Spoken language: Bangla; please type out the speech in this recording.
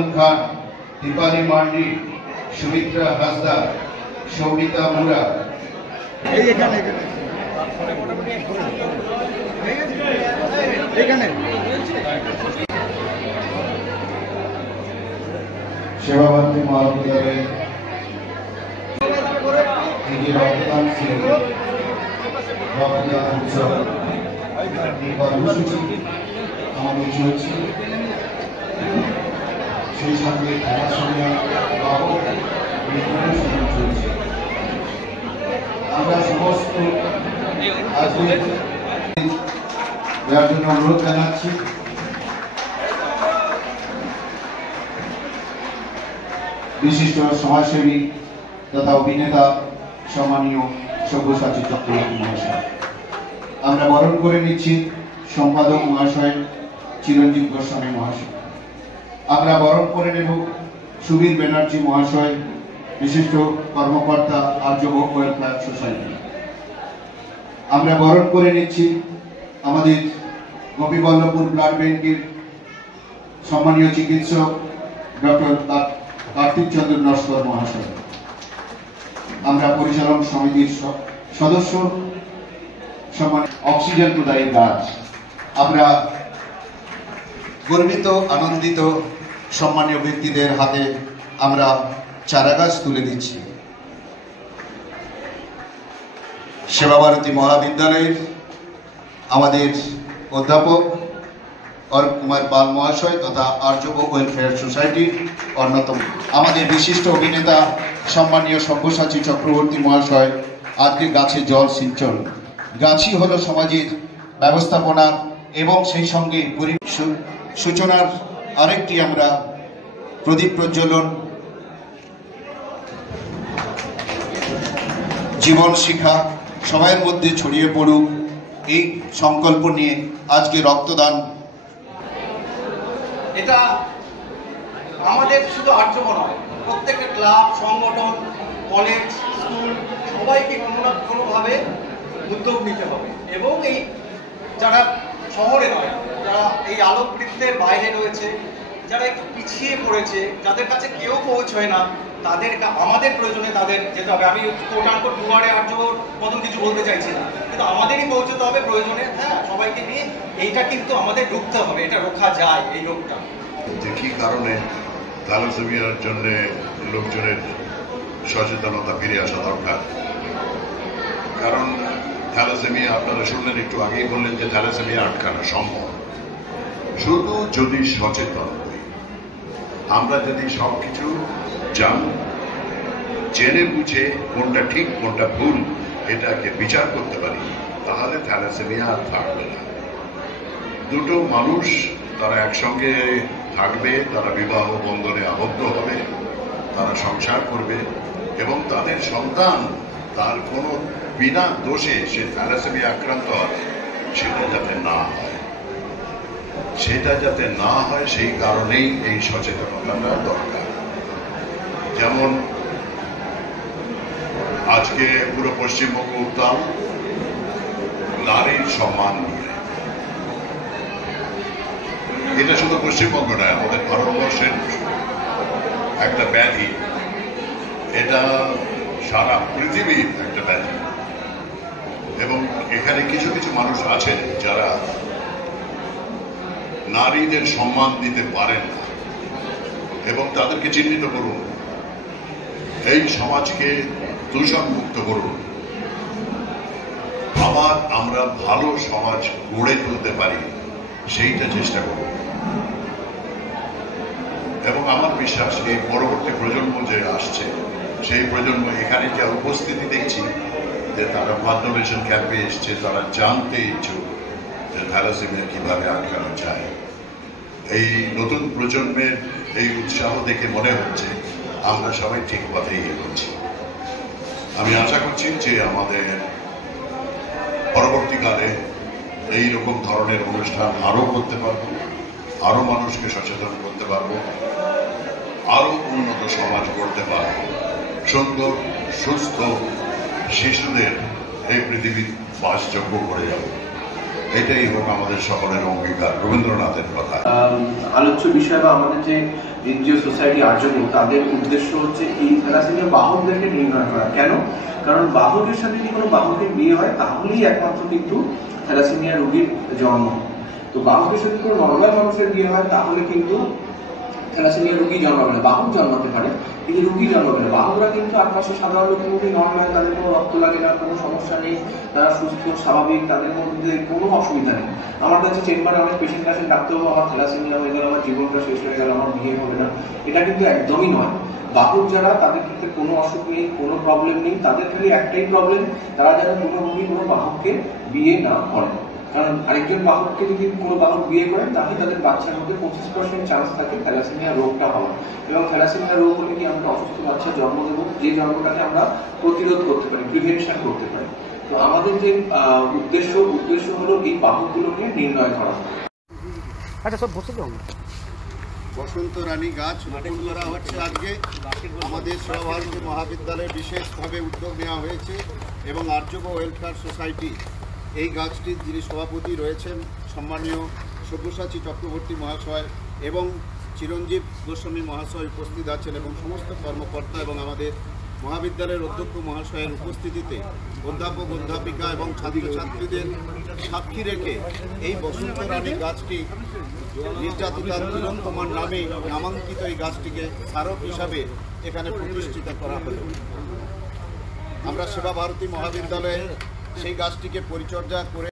বাদল খান, দীপালি মান্ডি, সুমিত্রা হাসদা, সৌমিতা মুরা। সেবা ভারতী মহাবিদ্যালয়ের রক্তদান শিবির রক্তদান উৎসব কর্মসূচি আমাদের চলছে, সেই সঙ্গে খেলাধুলা চলছে। আমরা সমস্ত আজকে দেওয়ার জন্য অনুরোধ জানাচ্ছি। বিশিষ্ট সমাজসেবী তথা অভিনেতা সম্মানীয় সব্যসাচী চক্রবর্তী মহাশয়। আমরা বরণ করে নিচ্ছি সম্পাদক মহাশয় চিরঞ্জিত গোস্বামী মহাশয়। আমরা বরণ করে নেব সুবীর ব্যানার্জি মহাশয়, বিশিষ্ট কর্মকর্তা আর্যভোগ ওয়েলফেয়ার সোসাইটি। আমরা বরণ করে নিচ্ছি আমাদের গোপীবল্লভপুর ব্লাড ব্যাংকের সম্মানীয় চিকিৎসক ডক্টর কার্তিক চন্দ্র নস্কর মহাশয়। আমরা পরিচালন সমিতির সদস্য সম্মান অক্সিজেন প্রদায়ী গাছ। আমরা গর্বিত আনন্দিত সম্মানীয় ব্যক্তিদের হাতে আমরা চারাগাছ তুলে দিচ্ছি। সেবা ভারতী মহাবিদ্যালয়ের আমাদের অধ্যাপক অরূপ কুমার পাল মহাশয় তথা আর্যভোগ ওয়েলফেয়ার সোসাইটির অন্যতম আমাদের বিশিষ্ট অভিনেতা সম্মানীয় সব্যসাচী চক্রবর্তী মহাশয় আজকে গাছে জল সিঞ্চন। গাছই হলো সমাজের ব্যবস্থাপনা এবং সেই সঙ্গে সূচনার আরেকটি আমরা প্রদীপ প্রজ্বলন, জীবন শিক্ষা সবার মধ্যে ছড়িয়ে পড়ুক এই সংকল্প নিয়ে আজকে রক্তদান। এটা আমাদের শুধু আর্যভ নয়, প্রত্যেকটা ক্লাব, সংগঠন, কলেজ, স্কুল সবাইকে কোনো না কোনোভাবে উদ্যোগ নিতে হবে। এবং এই যারা শহরে নয়, যারা এই আলোকবৃত্তের বাইরে রয়েছে, যারা একটু পিছিয়ে পড়েছে, যাদের কাছে কেউ পৌঁছয় না, তাদের আমাদের প্রয়োজনে তাদের যেতে হবে। আমি কোটানকোট দুয়ারে আর্যভর মতন কিছু বলতে চাইছি না, কিন্তু আমাদেরই পৌঁছতে হবে প্রয়োজনে। হ্যাঁ, সবাইকে নিয়ে এইটা কিন্তু আমাদের রুখতে হবে, এটা রোখা যায় এই রোগটা। যে কি কারণে থ্যালাসেমিয়ার জন্য লোকজনের সচেতনতা ফিরে আসা দরকার। কারণ থ্যালাসেমিয়া আপনারা শুনলেন, একটু আগেই বললেন যে থ্যালাসেমিয়া আটকানো সম্ভব শুধু যদি সচেতন হই। আমরা যদি সবকিছু জেনে বুঝে কোনটা ঠিক কোনটা ভুল এটাকে বিচার করতে পারি, তাহলে থ্যালাসেমিয়া আর থাকবে না। দুটো মানুষ তারা একসঙ্গে থাকবে, তারা বিবাহ বন্ধনে আবদ্ধ হবে, তারা সংসার করবে এবং তাদের সন্তান তার কোনো বিনা দোষে সে থ্যালাসেমিয়া আক্রান্ত হবে সেটা যাতে না হয়, সেই কারণেই এই সচেতনতাটা দরকার। যেমন আজকে পুরো পশ্চিমবঙ্গ উত্তাল নারীর সম্মান নিয়ে। এটা শুধু পশ্চিমবঙ্গ নয়, আমাদের ভারতবর্ষের একটা ব্যাধি, এটা সারা পৃথিবীর একটা ব্যাধি। এবং এখানে কিছু কিছু মানুষ আছেন যারা নারীদের সম্মান দিতে পারেন না, এবং তাদেরকে চিহ্নিত করুন, এই সমাজকে দূষণমুক্ত করুন, আবার আমরা ভালো সমাজ গড়ে তুলতে পারি সেইটা চেষ্টা করুন। এবং আমার বিশ্বাস এই পরবর্তী প্রজন্ম যে আসছে, সেই প্রজন্ম এখানে যা উপস্থিতি দেখছি যে তারা ব্লাড ডোনেশন ক্যাম্পে এসছে, তারা জানতে ইচ্ছুক যে থ্যালাসেমিয়া কিভাবে আটকানো যায়। এই নতুন প্রজন্মের এই উৎসাহ দেখে মনে হচ্ছে আমরা সবাই ঠিক পথেই এগোচ্ছি। আমি আশা করছি যে আমাদের পরবর্তীকালে এইরকম ধরনের অনুষ্ঠান আরো করতে পারবো, আরো মানুষকে সচেতন করতে পারবো, আরো উন্নত সমাজ গড়তে পারবো, সুন্দর সুস্থ শিশুদের এই পৃথিবী বাসযোগ্য করে যাব। এটাই হোক আমাদের সকলের অঙ্গীকার, রবীন্দ্রনাথের কথা। আলোচ্য বিষয় বা আমাদের যে এনজিও সোসাইটি আর্যমন, তাদের উদ্দেশ্য হচ্ছে এই থ্যালাসেমিয়া বাহকদেরকে নির্ণয় করা। কেন? কারণ বাহকের সাথে যদি কোনো বাহকের বিয়ে হয় তাহলেই একমাত্র কিন্তু থ্যালাসেমিয়া রোগীর জন্ম। তো বাহকের সাথে কোনো নর্মাল মানুষের বিয়ে হয় তাহলে কিন্তু থ্যালাসেমিয়া রোগী জন্মাবে না। বাহক জন্মাতে পারে কিন্তু রোগী জন্মাবে না। বাহকরা কিন্তু আশপাশে সাধারণ লোকের মধ্যে নর্মাল, তাদের কোনো রক্ত লাগে না, কোনো সমস্যা নেই, তারা সুস্থ স্বাভাবিক, তাদের মধ্যে কোনো অসুবিধা নেই। আমার কাছে চেম্বারে অনেক পেশেন্ট আসেন, ডাক্তারবাবু আমার থ্যালাসেমিয়া হয়ে গেল, আমার জীবনটা শেষ হয়ে গেল, আমার বিয়ে হবে না। এটা কিন্তু একদমই নয়। বাহক যারা, তাদের ক্ষেত্রে কোনো অসুখ নেই, কোনো প্রবলেম নেই, তাদের খালি একটাই প্রবলেম, তারা যেন কোনোভাবেই কোনো বাহককে বিয়ে না করে। কারণ আরেকজন বাহককে যদি কোনো বাহক বিয়ে করেন তাহলে তাদের বাচ্চার মধ্যে 25% চান্স থাকে থ্যালাসেমিয়া রোগটা হওয়ার। এবং থ্যালাসেমিয়া রোগ হলে কি আমরা অসুস্থ বাচ্চা জন্ম দেবো, যে জন্মটাকে আমরা প্রতিরোধ করতে পারি, প্রিভেনশন করতে পারি। তো আমাদের যে উদ্দেশ্য হলো এই বাহকগুলোকে নির্ণয় করা। আচ্ছা, সব বসে যাও। বসন্ত রানী গাছ রোপণ করা হচ্ছে আজকে। আমাদের সর্বভারতী মহাবিদ্যালয়ে বিশেষভাবে উদ্যোগ নেওয়া হয়েছে এবং আর্যব ওয়েলফেয়ার সোসাইটি এই গাছটির যিনি সভাপতি রয়েছেন সম্মানীয় সব্যসাচী চক্রবর্তী মহাশয় এবং চিরঞ্জীব গোস্বামী মহাশয় উপস্থিত আছেন এবং সমস্ত কর্মকর্তা এবং আমাদের মহাবিদ্যালয়ের অধ্যক্ষ মহাশয়ের উপস্থিতিতে অধ্যাপক অধ্যাপিকা এবং ছাত্রছাত্রীদের সাক্ষী রেখে এই বসন্ত রানী গাছটি নির্যাতিতা তিলোত্তমার নামে নামাঙ্কিত এই গাছটিকে স্মারক হিসাবে এখানে প্রতিষ্ঠিত করা হলো। আমরা সেবা ভারতী মহাবিদ্যালয়ে সেই গাছটিকে পরিচর্যা করে